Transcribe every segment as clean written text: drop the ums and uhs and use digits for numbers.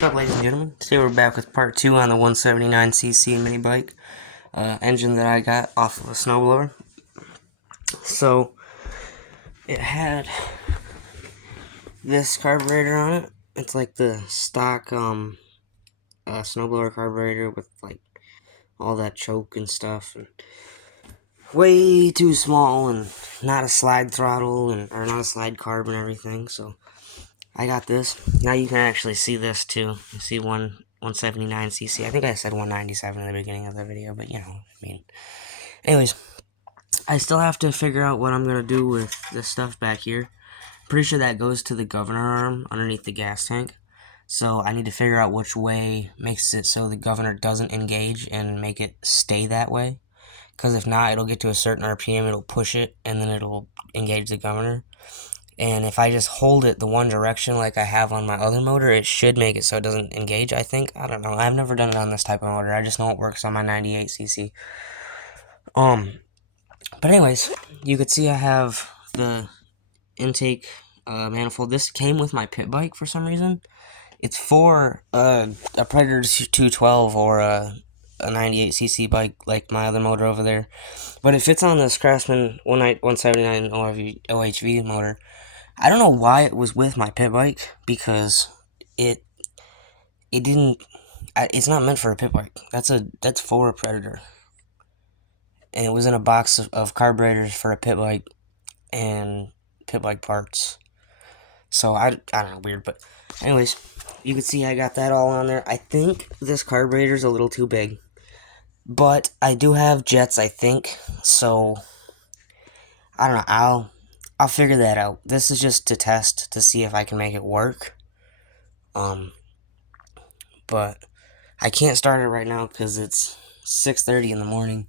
What's up, ladies and gentlemen? Today we're back with part 2 on the 179cc mini bike engine that I got off of a snowblower. So it had this carburetor on it. It's like the stock snowblower carburetor with like all that choke and stuff, and way too small, and not a slide throttle or not a slide carb and everything. So I got this. Now you can actually see this too. You see 179cc. I think I said 197 in the beginning of the video, but anyways, I still have to figure out what I'm going to do with this stuff back here. Pretty sure that goes to the governor arm underneath the gas tank. So I need to figure out which way makes it so the governor doesn't engage and make it stay that way. Because if not, it'll get to a certain RPM, it'll push it, and then it'll engage the governor. And if I just hold it the one direction like I have on my other motor, it should make it so it doesn't engage, I think. I don't know. I've never done it on this type of motor. I just know it works on my 98cc. But anyways, you could see I have the intake manifold. This came with my pit bike for some reason. It's for a Predator 212 or a 98cc bike like my other motor over there. But it fits on this Craftsman 179 OHV motor. I don't know why it was with my pit bike, because it didn't. It's not meant for a pit bike. That's for a Predator, and it was in a box of carburetors for a pit bike and pit bike parts. So I don't know, weird, but anyways, you can see I got that all on there. I think this carburetor's a little too big, but I do have jets, I think. So I don't know. I'll figure that out. This is just to test to see if I can make it work. But I can't start it right now because it's 6:30 in the morning.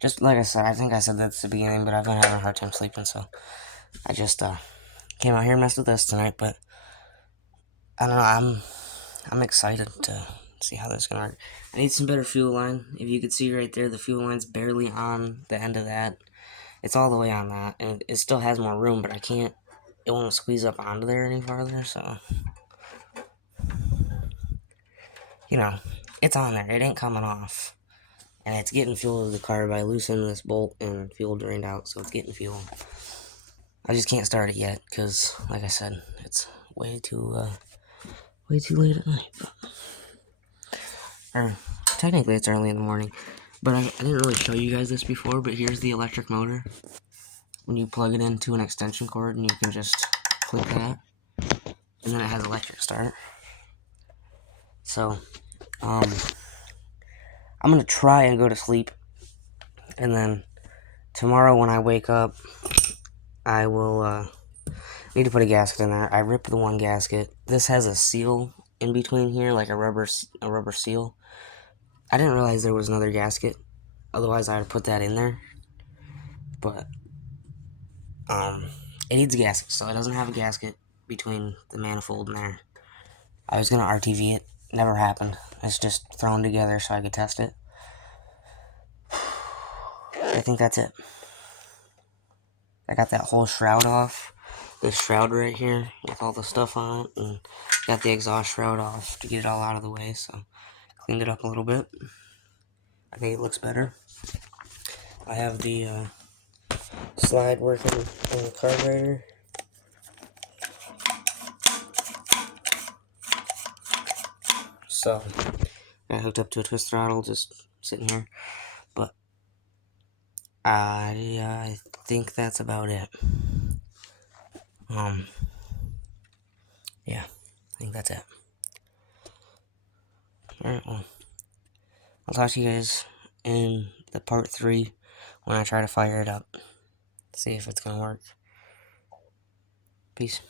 Just like I said, I think I said that at the beginning, but I've been having a hard time sleeping, so I just came out here and messed with this tonight. But I don't know. I'm excited to see how this is gonna work. I need some better fuel line. If you could see right there, the fuel line's barely on the end of that. It's all the way on that, and it still has more room, but I can't. It won't squeeze up onto there any farther, so it's on there. It ain't coming off. And it's getting fuel to the car by loosening this bolt, and fuel drained out, so it's getting fuel. I just can't start it yet, because, like I said, it's way too late at night. Or, technically it's early in the morning. But I didn't really show you guys this before, but here's the electric motor. When you plug it into an extension cord, and you can just click that, and then it has electric start. So, I'm gonna try and go to sleep, and then tomorrow when I wake up, I will need to put a gasket in there. I ripped the one gasket. This has a seal in between here, like a rubber seal. I didn't realize there was another gasket. Otherwise, I would put that in there. But it needs a gasket, so it doesn't have a gasket between the manifold and there. I was gonna RTV it. Never happened. It's just thrown together so I could test it. I think that's it. I got that whole shroud off. This shroud right here with all the stuff on it, and got the exhaust shroud off to get it all out of the way, so cleaned it up a little bit. I think it looks better. I have the slide working in the carburetor. So I hooked up to a twist throttle, just sitting here. But I think that's about it. Yeah, I think that's it. Alright, well, I'll talk to you guys in the part 3 when I try to fire it up. See if it's gonna work. Peace.